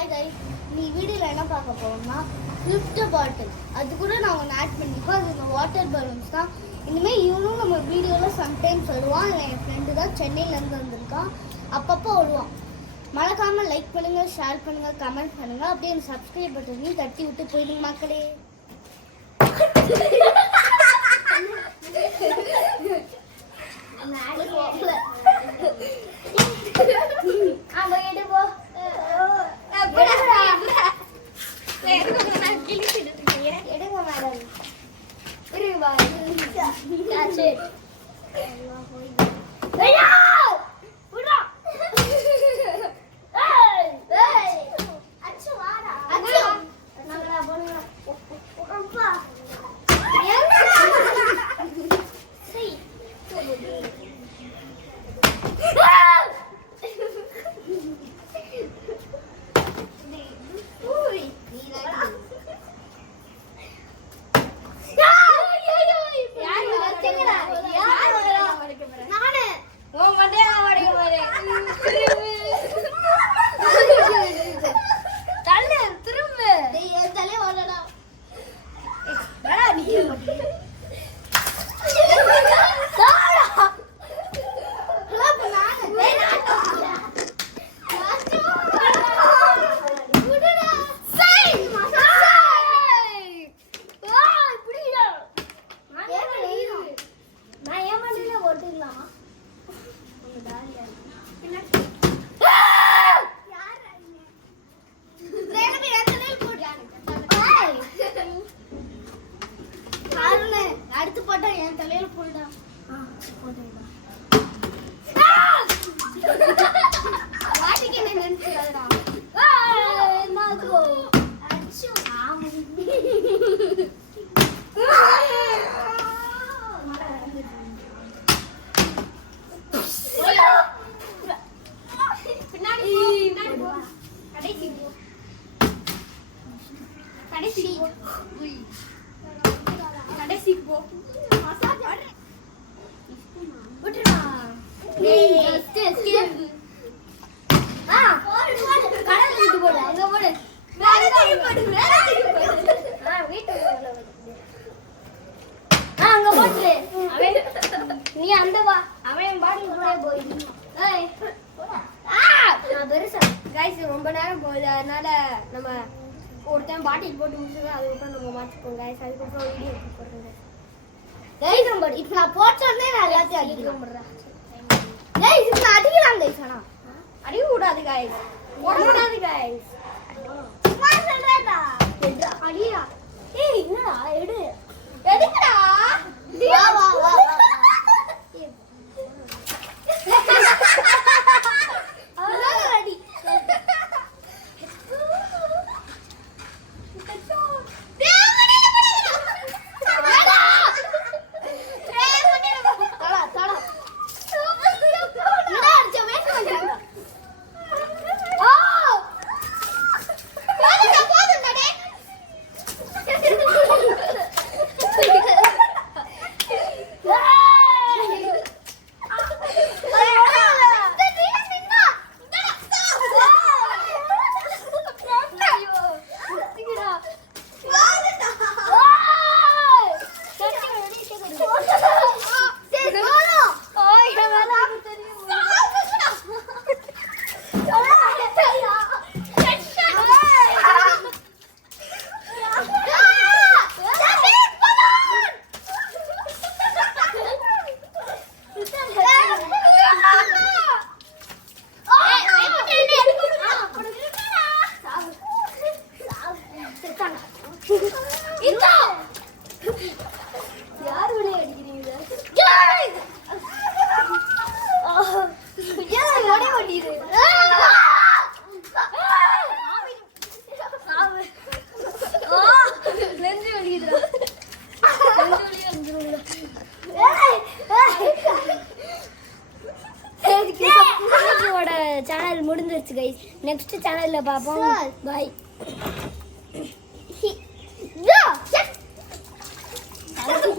Hi guys, நீ வீடியோவில் என்ன பார்க்க போகிறோம்னா ஃபில்டர் பாட்டில். அது கூட நான் ஒன்று ஆட் பண்ணிப்போம். அது இந்த வாட்டர் பலூன்ஸ் தான். இனிமேல் இவனும் நம்ம வீடியோவில் சம்டைம்ஸ் வருவான். என் ஃப்ரெண்டு தான் சென்னையிலேருந்து வந்திருக்கான். அப்பப்போ வருவான். மறக்காமல் லைக் பண்ணுங்கள், ஷேர் பண்ணுங்கள், கமெண்ட் பண்ணுங்கள். அப்படியே அந்த சப்ஸ்கிரைப் பட்டனையும் தட்டி விட்டு போயிடுங்க மக்களே. அடுத்து போட்டா என் தலையில போடுடா. வாட்டிக்கு என்ன நினைச்சுடா. நீ அந்த வா அவன் பாட்டில் கூட போயிடு. கைஸ் ரொம்ப நேரம் போகுது, அதனால நம்ம ஒருத்தன் பாட்டில் போட்டு முடிச்சுங்க. அதுக்கப்புறம் நம்ம மாற்றிப்போம் கைஸ். அதுக்கப்புறம் வீடியோ போடுறேன் கைஸ். நம்பர் இப்போ நான் போட்டோன்னே நான் எல்லாத்தையும் அடிக்கிறேன். கைஸ் இப்போ நான் அடிக்கலாம் கைஸ். ஆனால் அடிக்க கூடாது கைஸ், போடக்கூடாது கைஸ். அடியா ஏய் என்னடா எடு எதுக்குடா வா வா வா அடி யாரு விளைய அடிக்கிறீங்க? சேனல் முடிஞ்சிருச்சு கைஸ். நெக்ஸ்ட் சேனல்ல பார்ப்போம். பாய்.